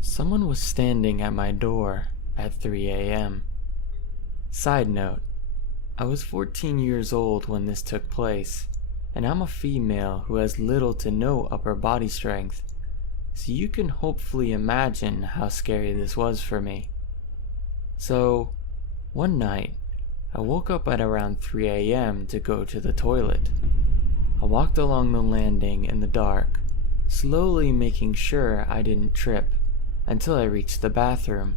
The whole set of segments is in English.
Someone was standing at my door at 3 a.m. Side note, I was 14 years old when this took place, and I'm a female who has little to no upper body strength, so you can hopefully imagine how scary this was for me. So, one night, I woke up at around 3 a.m. to go to the toilet. I walked along the landing in the dark, slowly making sure I didn't trip, until I reached the bathroom.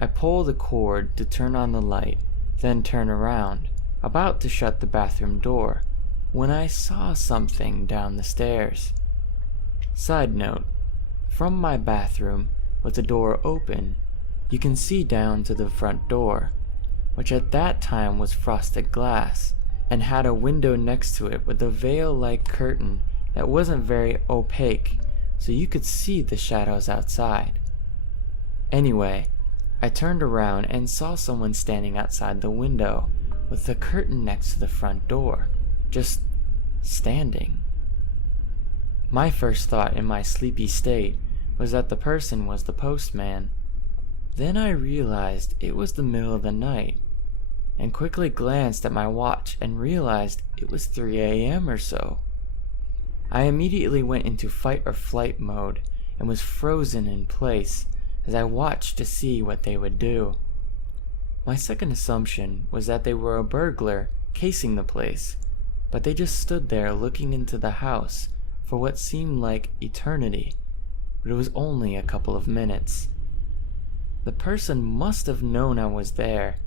I pulled the cord to turn on the light, then turn around, about to shut the bathroom door, when I saw something down the stairs. Side note, from my bathroom, with the door open, you can see down to the front door, which at that time was frosted glass, and had a window next to it with a veil-like curtain that wasn't very opaque, so you could see the shadows outside. Anyway, I turned around and saw someone standing outside the window with the curtain next to the front door, just standing. My first thought in my sleepy state was that the person was the postman. Then I realized it was the middle of the night, and quickly glanced at my watch and realized it was 3 a.m. or so. I immediately went into fight or flight mode and was frozen in place as I watched to see what they would do. My second assumption was that they were a burglar casing the place, but they just stood there looking into the house for what seemed like eternity, but it was only a couple of minutes. The person must have known I was there,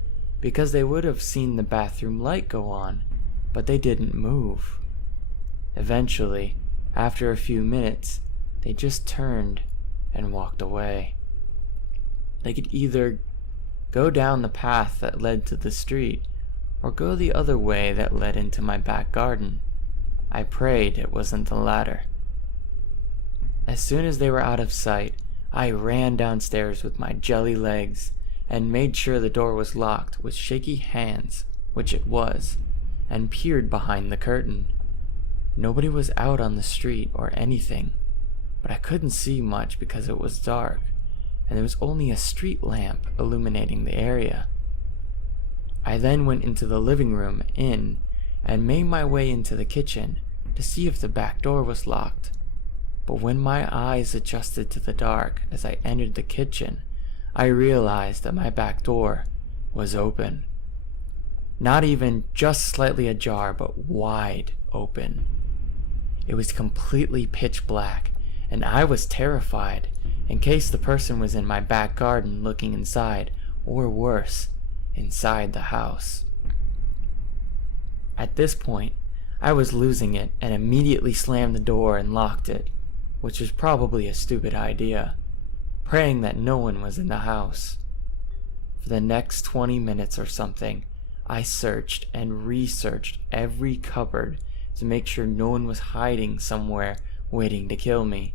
because they would have seen the bathroom light go on, but they didn't move. Eventually, after a few minutes, they just turned and walked away. They could either go down the path that led to the street, or go the other way that led into my back garden. I prayed it wasn't the latter. As soon as they were out of sight, I ran downstairs with my jelly legs and made sure the door was locked with shaky hands, which it was, and peered behind the curtain. Nobody was out on the street or anything, but I couldn't see much because it was dark, and there was only a street lamp illuminating the area. I then went into the living room and made my way into the kitchen to see if the back door was locked. But when my eyes adjusted to the dark as I entered the kitchen, I realized that my back door was open. Not even just slightly ajar, but wide open. It was completely pitch black, and I was terrified in case the person was in my back garden looking inside, or worse, inside the house. At this point, I was losing it and immediately slammed the door and locked it, which was probably a stupid idea, praying that no one was in the house. For the next 20 minutes or something, I searched and researched every cupboard to make sure no one was hiding somewhere waiting to kill me.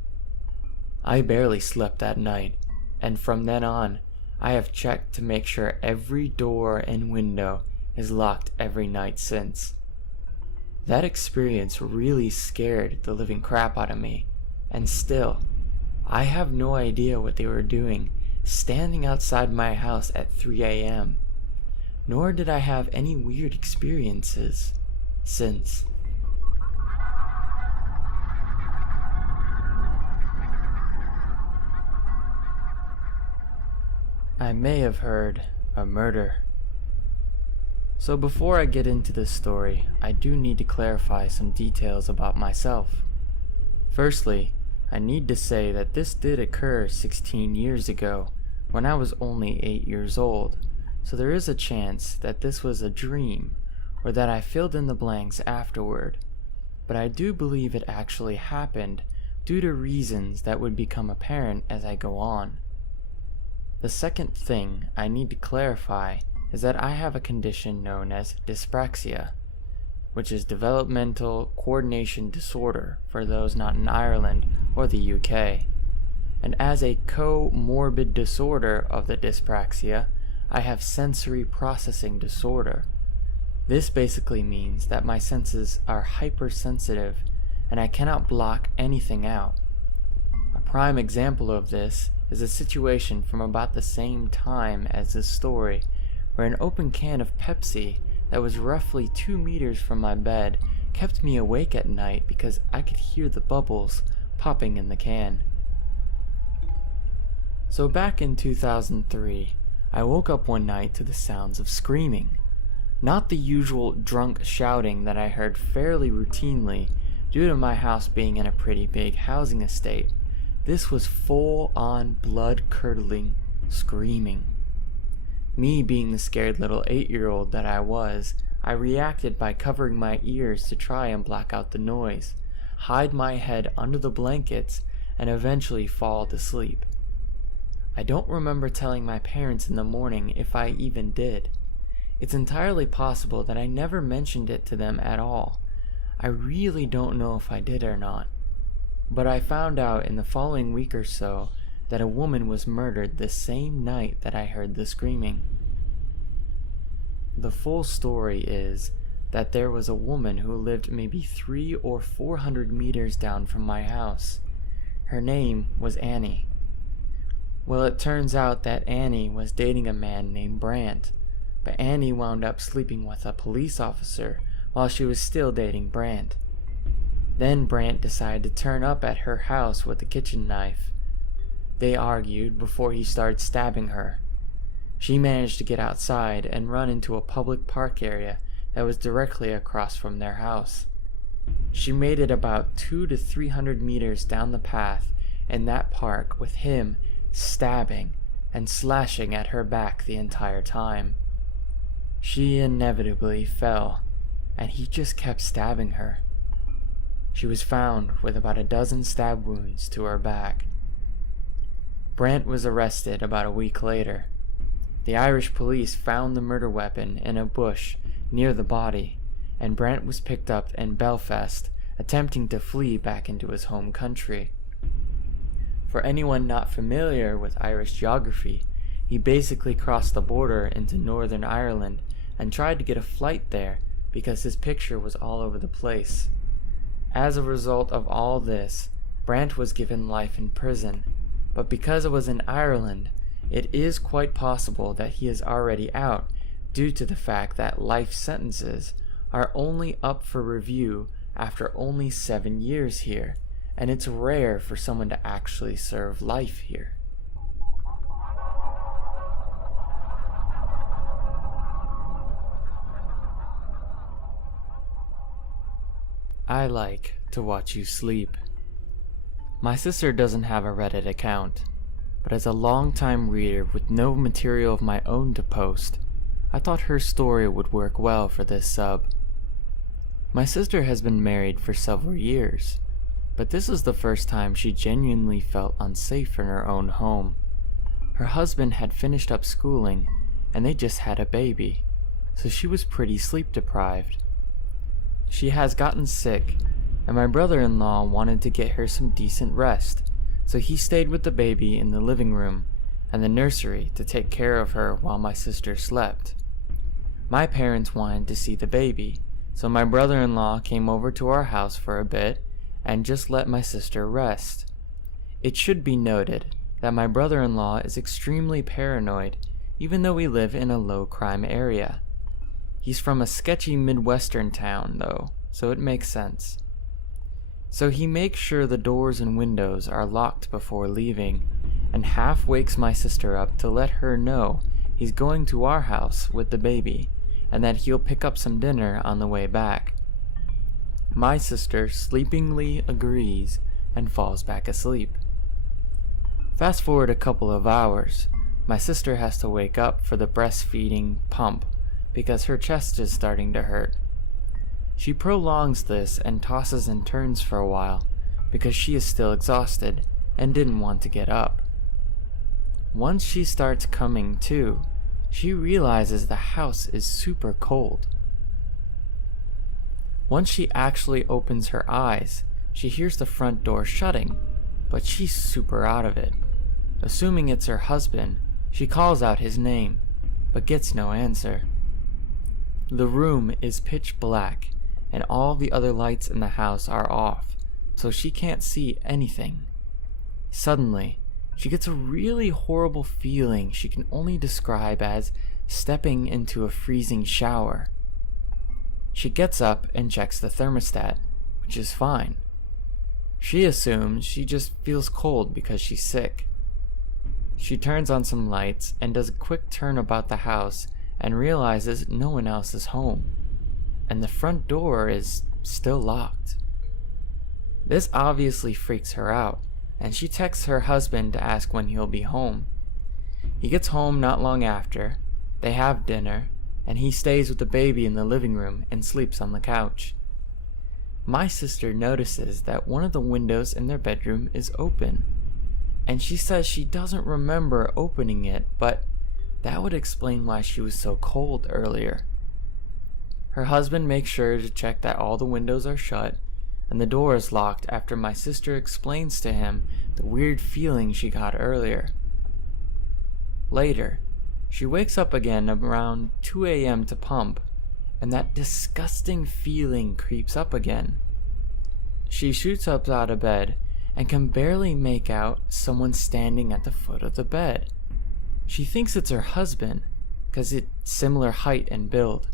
I barely slept that night, and from then on, I have checked to make sure every door and window is locked every night since. That experience really scared the living crap out of me, and still, I have no idea what they were doing standing outside my house at 3 a.m., nor did I have any weird experiences since. I may have heard a murder. So before I get into this story, I do need to clarify some details about myself. Firstly, I need to say that this did occur 16 years ago, when I was only 8 years old, so there is a chance that this was a dream, or that I filled in the blanks afterward. but I do believe it actually happened due to reasons that would become apparent as I go on. The second thing I need to clarify is that I have a condition known as dyspraxia, which is developmental coordination disorder for those not in Ireland or the UK. And as a comorbid disorder of the dyspraxia, I have sensory processing disorder. This basically means that my senses are hypersensitive and I cannot block anything out. A prime example of this is a situation from about the same time as this story, where an open can of Pepsi that was roughly 2 meters from my bed kept me awake at night because I could hear the bubbles popping in the can. So back in 2003, I woke up one night to the sounds of screaming. Not the usual drunk shouting that I heard fairly routinely due to my house being in a pretty big housing estate. This was full-on blood-curdling screaming. Me being the scared little 8-year-old that I was, I reacted by covering my ears to try and block out the noise, hide my head under the blankets, and eventually fall to sleep. I don't remember telling my parents in the morning if I even did. It's entirely possible that I never mentioned it to them at all. I really don't know if I did or not. But I found out in the following week or so that a woman was murdered the same night that I heard the screaming. The full story is that there was a woman who lived maybe 300 or 400 meters down from my house. Her name was Annie. Well, it turns out that Annie was dating a man named Brant, but Annie wound up sleeping with a police officer while she was still dating Brant. Then Brant decided to turn up at her house with a kitchen knife. They argued before he started stabbing her. She managed to get outside and run into a public park area that was directly across from their house. She made it about 200 to 300 meters down the path in that park with him stabbing and slashing at her back the entire time. She inevitably fell, and he just kept stabbing her. She was found with about a dozen stab wounds to her back. Brant was arrested about a week later. The Irish police found the murder weapon in a bush near the body, and Brant was picked up in Belfast, attempting to flee back into his home country. For anyone not familiar with Irish geography, he basically crossed the border into Northern Ireland and tried to get a flight there because his picture was all over the place. As a result of all this, Brant was given life in prison, but because it was in Ireland, it is quite possible that he is already out due to the fact that life sentences are only up for review after only 7 years here, and it's rare for someone to actually serve life here. I like to watch you sleep. My sister doesn't have a Reddit account, but as a longtime reader with no material of my own to post, I thought her story would work well for this sub. My sister has been married for several years, but this is the first time she genuinely felt unsafe in her own home. Her husband had finished up schooling, and they just had a baby, so she was pretty sleep deprived. She has gotten sick, and my brother-in-law wanted to get her some decent rest, so he stayed with the baby in the living room and the nursery to take care of her while my sister slept. My parents wanted to see the baby, so my brother-in-law came over to our house for a bit and just let my sister rest. It should be noted that my brother-in-law is extremely paranoid, even though we live in a low-crime area. He's from a sketchy Midwestern town, though, so it makes sense. So he makes sure the doors and windows are locked before leaving, and half wakes my sister up to let her know he's going to our house with the baby, and that he'll pick up some dinner on the way back. My sister sleepingly agrees and falls back asleep. Fast forward a couple of hours, my sister has to wake up for the breastfeeding pump because her chest is starting to hurt. She prolongs this and tosses and turns for a while because she is still exhausted and didn't want to get up. Once she starts coming to, she realizes the house is super cold. Once she actually opens her eyes, she hears the front door shutting, but she's super out of it. Assuming it's her husband, she calls out his name, but gets no answer. The room is pitch black, and all the other lights in the house are off, so she can't see anything. Suddenly, she gets a really horrible feeling she can only describe as stepping into a freezing shower. She gets up and checks the thermostat, which is fine. She assumes she just feels cold because she's sick. She turns on some lights and does a quick turn about the house and realizes no one else is home, and the front door is still locked. This obviously freaks her out, and she texts her husband to ask when he'll be home. He gets home not long after, they have dinner, and he stays with the baby in the living room and sleeps on the couch. My sister notices that one of the windows in their bedroom is open, and she says she doesn't remember opening it, but that would explain why she was so cold earlier. Her husband makes sure to check that all the windows are shut and the door is locked after my sister explains to him the weird feeling she got earlier. Later, she wakes up again around 2 a.m. to pump, and that disgusting feeling creeps up again. She shoots up out of bed and can barely make out someone standing at the foot of the bed. She thinks it's her husband, because it's similar height and build.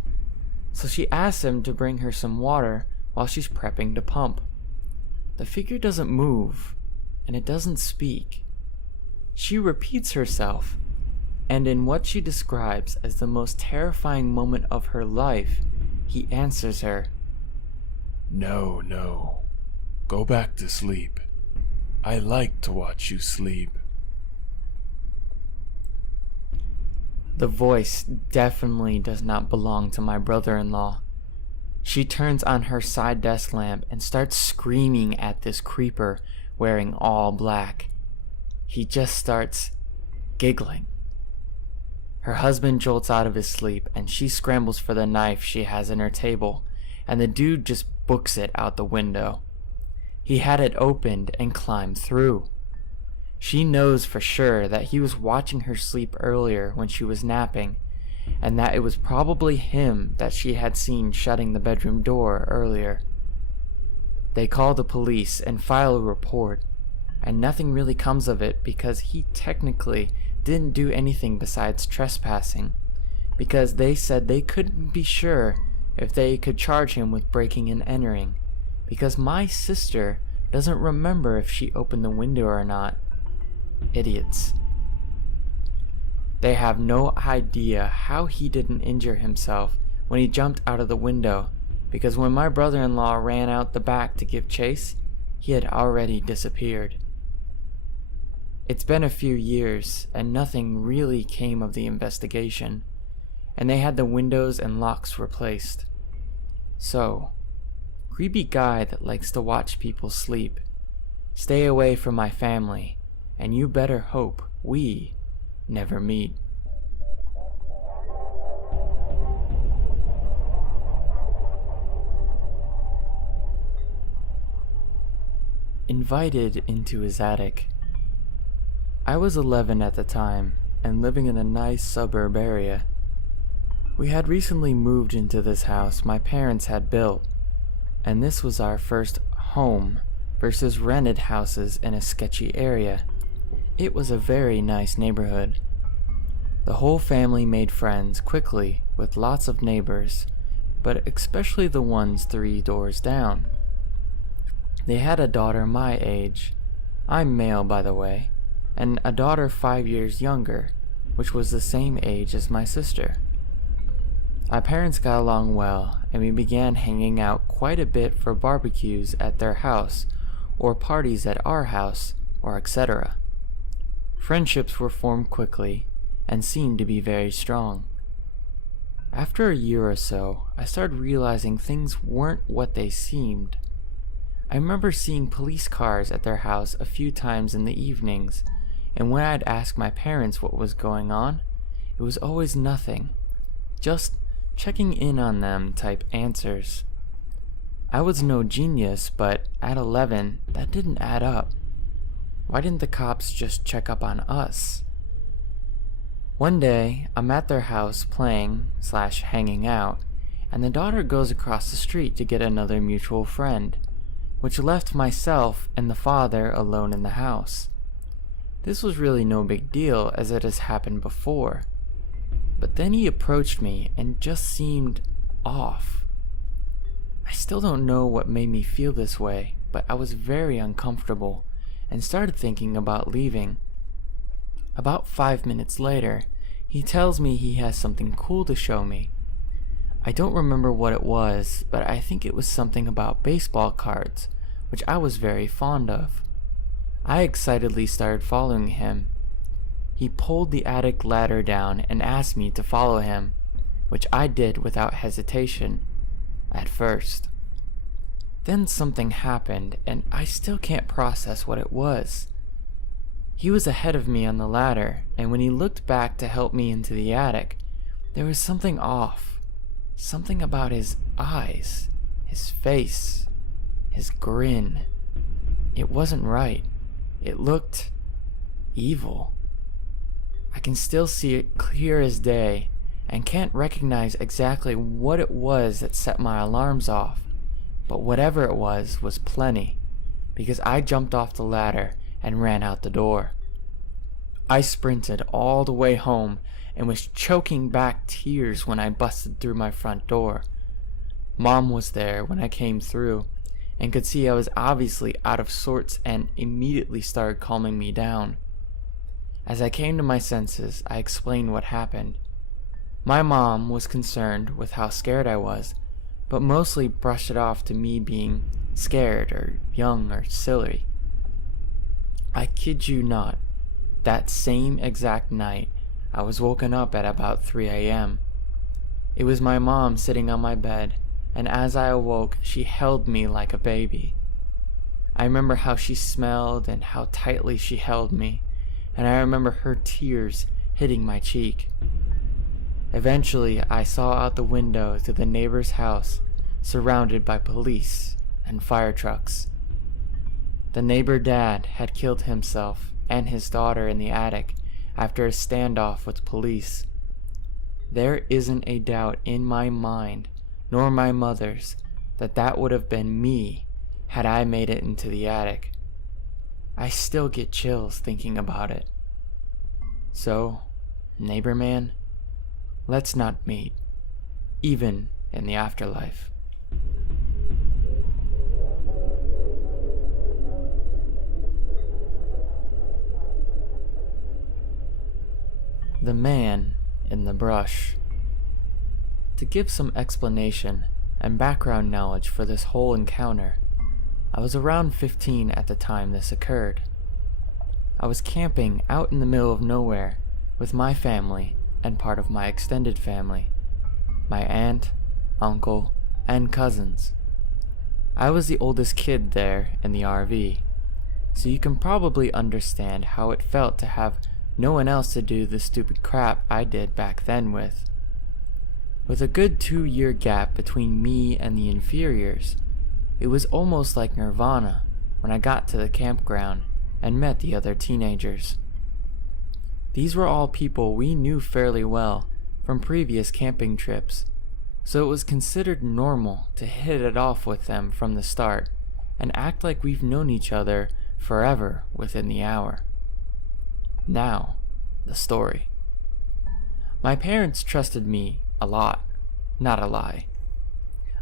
So she asks him to bring her some water while she's prepping to pump. The figure doesn't move, and it doesn't speak. She repeats herself, and in what she describes as the most terrifying moment of her life, he answers her, No. Go back to sleep. I like to watch you sleep." The voice definitely does not belong to my brother-in-law. She turns on her side desk lamp and starts screaming at this creeper wearing all black. He just starts giggling. Her husband jolts out of his sleep and she scrambles for the knife she has in her table, and the dude just books it out the window. He had it opened and climbed through. She knows for sure that he was watching her sleep earlier when she was napping, and that it was probably him that she had seen shutting the bedroom door earlier. They call the police and file a report, and nothing really comes of it because he technically didn't do anything besides trespassing, because they said they couldn't be sure if they could charge him with breaking and entering, because my sister doesn't remember if she opened the window or not. Idiots. They have no idea how he didn't injure himself when he jumped out of the window, because when my brother-in-law ran out the back to give chase, he had already disappeared. It's been a few years, and nothing really came of the investigation, and they had the windows and locks replaced. So, creepy guy that likes to watch people sleep, stay away from my family, and you better hope we never meet. Invited into his attic. I was 11 at the time and living in a nice suburb area. We had recently moved into this house my parents had built, and this was our first home versus rented houses in a sketchy area. It was a very nice neighborhood. The whole family made friends quickly with lots of neighbors, but especially the ones 3 doors down. They had a daughter my age, I'm male by the way, and a daughter 5 years younger, which was the same age as my sister. Our parents got along well, and we began hanging out quite a bit for barbecues at their house, or parties at our house, or etc. Friendships were formed quickly, and seemed to be very strong. After a year or so, I started realizing things weren't what they seemed. I remember seeing police cars at their house a few times in the evenings, and when I'd ask my parents what was going on, it was always nothing, just checking in on them type answers. I was no genius, but at 11, that didn't add up. Why didn't the cops just check up on us? One day, I'm at their house playing/hanging out, and the daughter goes across the street to get another mutual friend, which left myself and the father alone in the house. This was really no big deal as it has happened before. But then he approached me and just seemed off. I still don't know what made me feel this way, but I was very uncomfortable and started thinking about leaving. About 5 minutes later, he tells me he has something cool to show me. I don't remember what it was, but I think it was something about baseball cards, which I was very fond of. I excitedly started following him. He pulled the attic ladder down and asked me to follow him, which I did without hesitation, at first. Then something happened, and I still can't process what it was. He was ahead of me on the ladder, and when he looked back to help me into the attic, there was something off. Something about his eyes, his face, his grin. It wasn't right. It looked evil. I can still see it clear as day, and can't recognize exactly what it was that set my alarms off, but whatever it was plenty, because I jumped off the ladder and ran out the door. I sprinted all the way home and was choking back tears when I busted through my front door. Mom was there when I came through, and could see I was obviously out of sorts and immediately started calming me down. As I came to my senses, I explained what happened. My mom was concerned with how scared I was, but mostly brushed it off to me being scared or young or silly. I kid you not, that same exact night, I was woken up at about 3 a.m. It was my mom sitting on my bed, and as I awoke, she held me like a baby. I remember how she smelled and how tightly she held me, and I remember her tears hitting my cheek. Eventually, I saw out the window to the neighbor's house, surrounded by police and fire trucks. The neighbor dad had killed himself and his daughter in the attic after a standoff with police. There isn't a doubt in my mind, nor my mother's, that that would have been me had I made it into the attic. I still get chills thinking about it. So, neighbor man, let's not meet, even in the afterlife. The man in the brush. To give some explanation and background knowledge for this whole encounter, I was around 15 at the time this occurred. I was camping out in the middle of nowhere with my family and part of my extended family, my aunt, uncle, and cousins. I was the oldest kid there in the RV, so you can probably understand how it felt to have no one else to do the stupid crap I did back then with. With a good 2-year gap between me and the inferiors, it was almost like nirvana when I got to the campground and met the other teenagers. These were all people we knew fairly well from previous camping trips, so it was considered normal to hit it off with them from the start and act like we've known each other forever within the hour. Now, the story. My parents trusted me a lot, not a lie.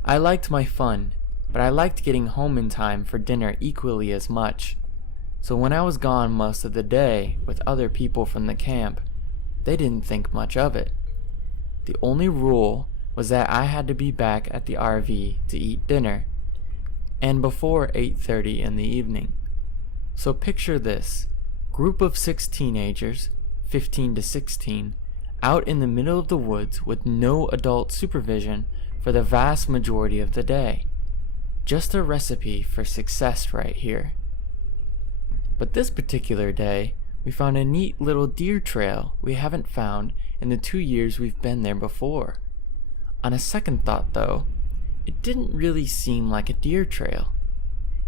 I liked my fun, but I liked getting home in time for dinner equally as much. So when I was gone most of the day with other people from the camp, they didn't think much of it. The only rule was that I had to be back at the RV to eat dinner, and before 8:30 in the evening. So picture this: group of 6 teenagers, 15 to 16, out in the middle of the woods with no adult supervision for the vast majority of the day. Just a recipe for success right here. But this particular day, we found a neat little deer trail we haven't found in the 2 years we've been there before. On a second thought though, it didn't really seem like a deer trail.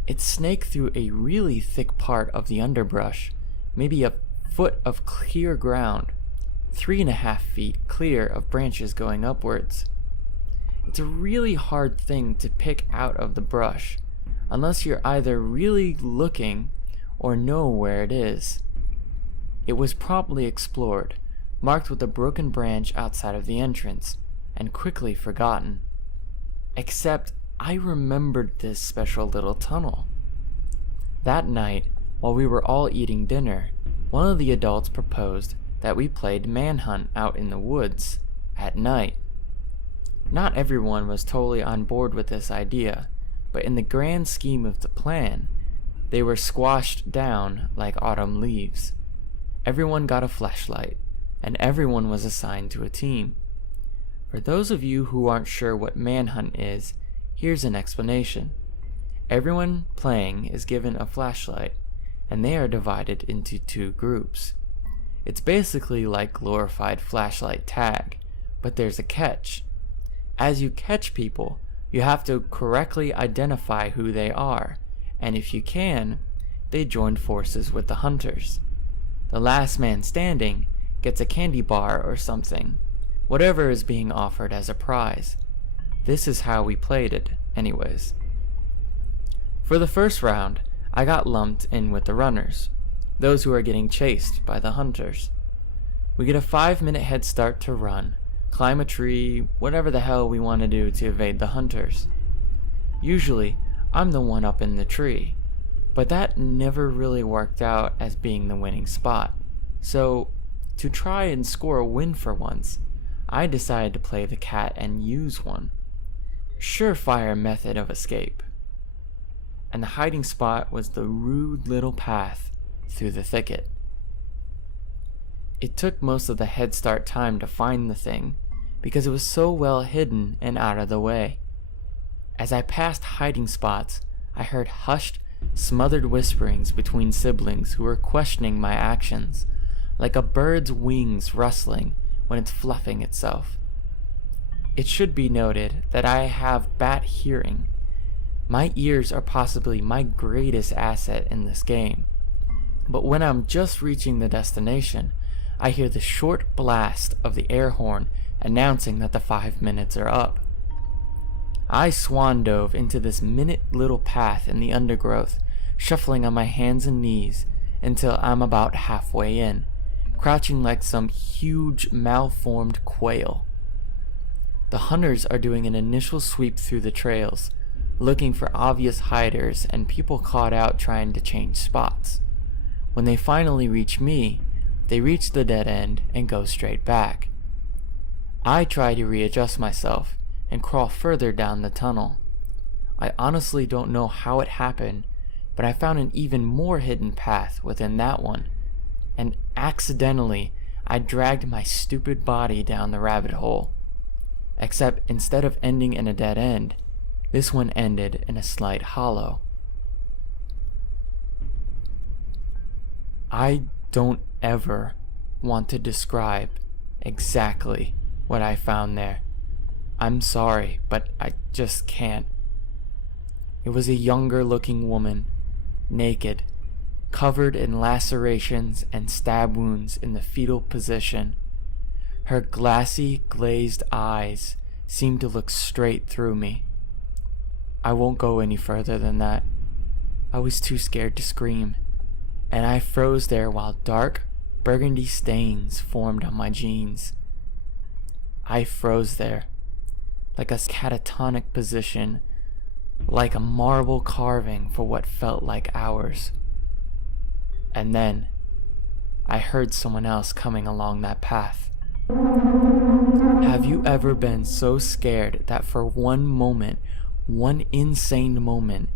It snaked through a really thick part of the underbrush, maybe a foot of clear ground, 3.5 feet clear of branches going upwards. It's a really hard thing to pick out of the brush, unless you're either really looking or know where it is. It was promptly explored, marked with a broken branch outside of the entrance, and quickly forgotten. Except I remembered this special little tunnel. That night, while we were all eating dinner, one of the adults proposed that we played manhunt out in the woods at night. Not everyone was totally on board with this idea, but in the grand scheme of the plan, they were squashed down like autumn leaves. Everyone got a flashlight, and everyone was assigned to a team. For those of you who aren't sure what manhunt is, here's an explanation. Everyone playing is given a flashlight, and they are divided into 2 groups. It's basically like glorified flashlight tag, but there's a catch. As you catch people, you have to correctly identify who they are, and if you can, they join forces with the hunters. The last man standing gets a candy bar or something, whatever is being offered as a prize. This is how we played it, anyways. For the first round, I got lumped in with the runners, those who are getting chased by the hunters. We get a 5-minute head start to run, climb a tree, whatever the hell we want to do to evade the hunters. Usually, I'm the one up in the tree, but that never really worked out as being the winning spot. So, to try and score a win for once, I decided to play the cat and use one. Surefire method of escape. And the hiding spot was the rude little path through the thicket. It took most of the head start time to find the thing, because it was so well hidden and out of the way. As I passed hiding spots, I heard hushed, smothered whisperings between siblings who were questioning my actions, like a bird's wings rustling when it's fluffing itself. It should be noted that I have bad hearing. My ears are possibly my greatest asset in this game, but when I'm just reaching the destination, I hear the short blast of the air horn announcing that the 5 minutes are up. I swan dove into this minute little path in the undergrowth, shuffling on my hands and knees until I'm about halfway in, crouching like some huge malformed quail. The hunters are doing an initial sweep through the trails, looking for obvious hiders and people caught out trying to change spots. When they finally reach me, they reach the dead end and go straight back. I try to readjust myself and crawl further down the tunnel. I honestly don't know how it happened, but I found an even more hidden path within that one, and accidentally I dragged my stupid body down the rabbit hole. Except instead of ending in a dead end, this one ended in a slight hollow. I don't ever want to describe exactly what I found there. I'm sorry, but I just can't. It was a younger looking woman, naked, covered in lacerations and stab wounds in the fetal position. Her glassy, glazed eyes seemed to look straight through me. I won't go any further than that. I was too scared to scream, and I froze there while dark, burgundy stains formed on my jeans. I froze there, like a catatonic position, like a marble carving for what felt like hours. And then, I heard someone else coming along that path. Have you ever been so scared that for one moment, one insane moment,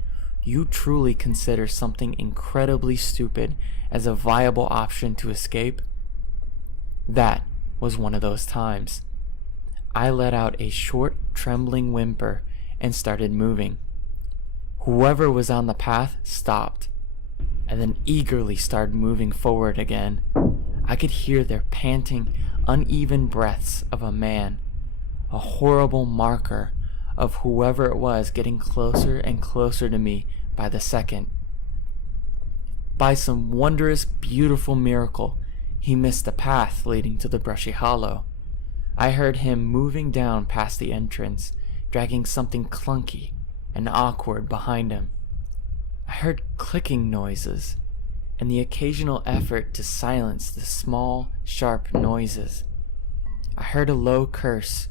you truly consider something incredibly stupid as a viable option to escape? That was one of those times. I let out a short, trembling whimper and started moving. Whoever was on the path stopped, and then eagerly started moving forward again. I could hear their panting, uneven breaths of a man, a horrible marker of whoever it was getting closer and closer to me by the second. By some wondrous, beautiful miracle, he missed the path leading to the brushy hollow. I heard him moving down past the entrance, dragging something clunky and awkward behind him. I heard clicking noises and the occasional effort to silence the small, sharp noises. I heard a low curse,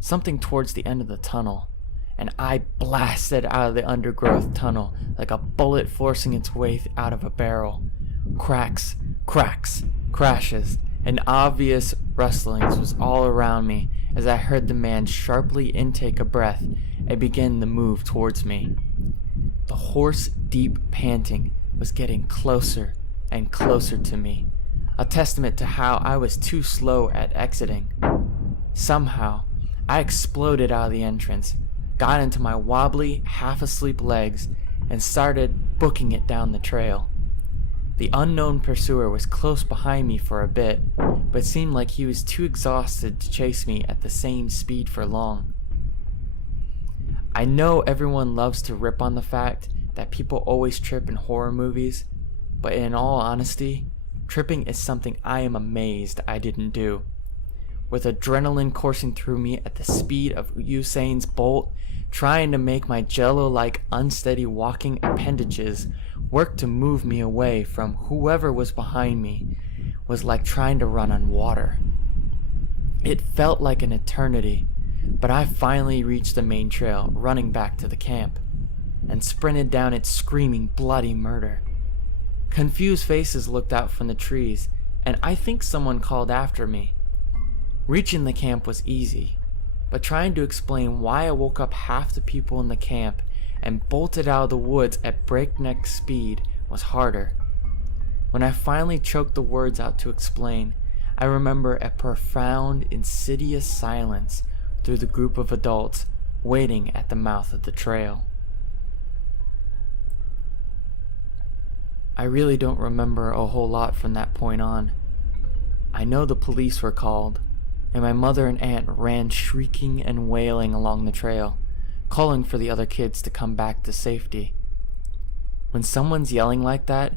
something towards the end of the tunnel, and I blasted out of the undergrowth tunnel like a bullet forcing its way out of a barrel. Cracks, cracks, crashes, and obvious rustlings was all around me as I heard the man sharply intake a breath and begin to move towards me. The hoarse, deep panting was getting closer and closer to me, a testament to how I was too slow at exiting. Somehow, I exploded out of the entrance, got into my wobbly, half-asleep legs, and started booking it down the trail. The unknown pursuer was close behind me for a bit, but it seemed like he was too exhausted to chase me at the same speed for long. I know everyone loves to rip on the fact that people always trip in horror movies, but in all honesty, tripping is something I am amazed I didn't do. With adrenaline coursing through me at the speed of Usain's Bolt, trying to make my jello-like unsteady walking appendages work to move me away from whoever was behind me was like trying to run on water. It felt like an eternity, but I finally reached the main trail, running back to the camp, and sprinted down it screaming bloody murder. Confused faces looked out from the trees, and I think someone called after me. Reaching the camp was easy, but trying to explain why I woke up half the people in the camp and bolted out of the woods at breakneck speed was harder. When I finally choked the words out to explain, I remember a profound, insidious silence through the group of adults waiting at the mouth of the trail. I really don't remember a whole lot from that point on. I know the police were called, and my mother and aunt ran shrieking and wailing along the trail, calling for the other kids to come back to safety. When someone's yelling like that,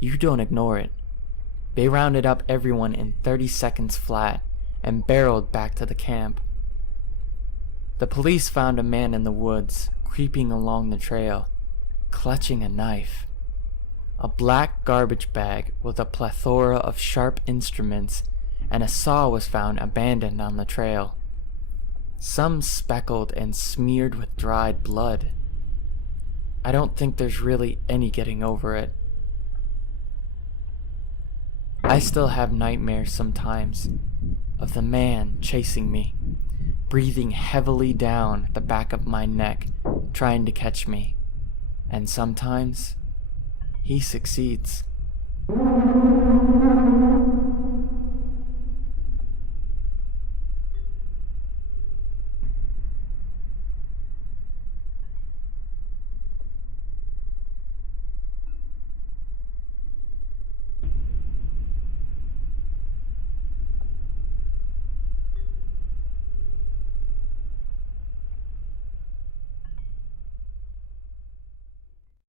you don't ignore it. They rounded up everyone in 30 seconds flat and barreled back to the camp. The police found a man in the woods, creeping along the trail, clutching a knife. A black garbage bag with a plethora of sharp instruments and a saw was found abandoned on the trail, some speckled and smeared with dried blood. I don't think there's really any getting over it. I still have nightmares sometimes of the man chasing me, breathing heavily down the back of my neck, trying to catch me. And sometimes he succeeds.